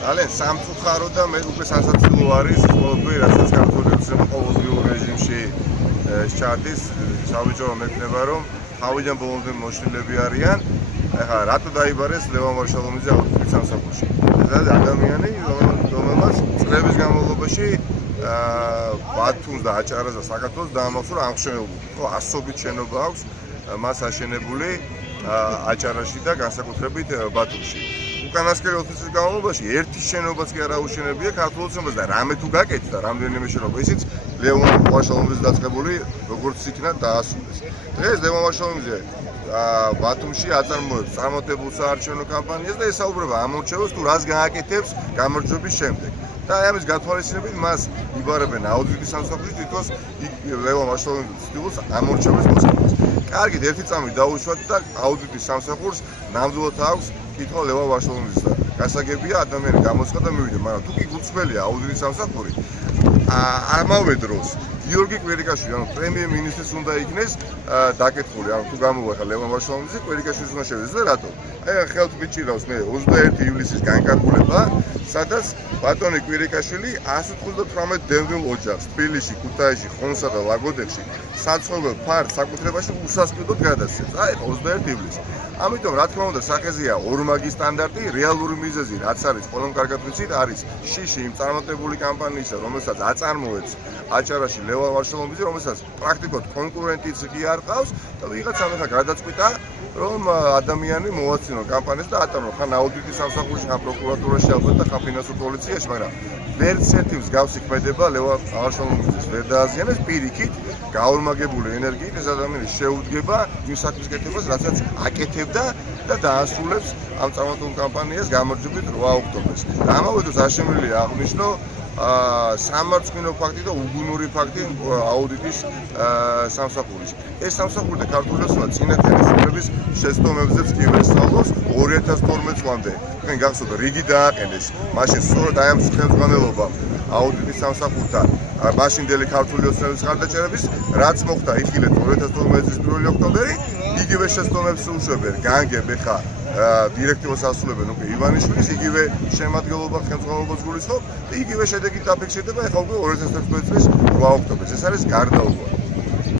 ძალიან სამწუხარო და მე უკვე სასაცილო არის ყოველგვარი რასაც ქართული ოცნება ყოველდღიურ რეჟიმში ჩარდის საბჭო მექნება რომ თავიდან ბოლომდე მოშლილები არიან. ეხლა რატო დაიბარეს ლევან ვარშალომიძე აუდიტის სამსახურში? ეს ადამიანი რომელმაც წლების განმავლობაში ბათუმს და აჭარას და საქართველოს დაამახსოვრა ამხსენებლობით. ხო, ასობით შენობა აქვს მას აშენებული აჭარაში და განსაკუთრებით ბათუმში. უკანასკნელი 4 წლის განმავლობაში ერთი შენობაც კი არ აუშენებია ქართულ ოცნებას და რამე თუ გაკეთდა რამდენიმე შენობა ისიც ლევან ვარშალომიძეს დაწყებული როგორც იქნა დაასრულეს. დღეს ლევან ვარშალომიძე ბათუმში აწარმოებს წარმატებულ საარჩევნო კამპანიას და ესაუბრება ამორჩევებს თუ რას გააკეთებს გამარჯვების შემდეგ. და ამის გათვალისწინებით მას იბარებენ აუდიტის სამსახურში თვითონ ლევან ვარშალომიძის ცდილობს ამორჩევებს მოსკოვს. კარგით, ერთი წამი დაუშვათ და აუდიტის სამსახურს ნამდვილად აქვს კითხვა ლევან ვარშალომიძესთან. გასაგებია ადამიანი გამოცხადა და მივიდა, მაგრამ თუ კი გულწრფელია აუდიტის სამსახური, ამავე დროს გიორგი კვირიკაშვილი, ანუ პრემიერ-მინისტრის უნდა იქნეს დაკითხული, ანუ თუ გამოვა ლევან ვარშალომიძე, კვირიკაშვილის უნდა შევიდეს და რატო? აი ხელთ მიჭირავს მე 21 ივლისის განკარგულება, სადაც ბატონი კვირიკაშვილი 198 დევნილ ოჯახს თბილისში, ქუთაისში, ხონსა და ლაგოდეხში საცხოვრებელ ფარდ საკუთრებაში უსასყიდოდ გადასცემს. აი 21 ივლისი. ამიტომ რა თქმა უნდა სახეზეა ორმაგი სტანდარტი, რეალური მიზეზი რაც არის ყველამ კარგად ვიცით, არის შიში იმ წარმატებული კამპანიისა, რომელსაც აწარმოებს აჭარაში ლევან ვარშალომიძე, რომელსაც პრაქტიკულად კონკურენტიც კი არ ყავს და ვიღაცამ ახლა გადაწყვიტა რომ ადამიანი მოაცინო კამპანიას და ატარებო ხან აუდიტის სამსახურში, ხან პროკურატურაში, ალბათ და ხან ფინანსურ პოლიციაში, მაგრამ ვერც ერთი მსგავსი ქმედება ლევან ვარშალომიძეს ვერ დააზიანებს. პირიქით, გაორმაგებული ენერგიით ეს ადამიანი შეუდგება იმ საქმის კეთებას, რასაც აკეთებდა და დაასრულებს ამ წარმატებულ კამპანიას გამარჯვებით 8 ოქტომბერს. და ამავე დროს არ შემიძლია აღნიშნო სამარცხვინო ფაქტი და უგუნური ფაქტი აუდიტის სამსახურში. ეს სამსახური და ქართული ოცნება წინა ხელისუფლების შეცდომებზეც კი ვესწავლოს 2012 წლამდე. თქვენ გახსოვთ, რიგი დააყენეს. მაშინ სწორედ აი ამ ხელმძღვანელობამ აუდიტის სამსახურთან მაშინდელი ქართული ოცნების ხარდაჭერების, რაც მოხდა იხილეთ 2012 წლის 1 ოქტომბერი, იგივე შეცდომებს უშვებენ, განგებ ეხა დირექტივას ასრულებენ უკვე ივანიშვილის, იგივე შემადგენლობა ხელმძღვანელობას გულისხმობ და იგივე შედეგი დაფიქსირდება ეხა უკვე 2011 წლის 8 ოქტომბერს. ეს არის გარდაუვალი.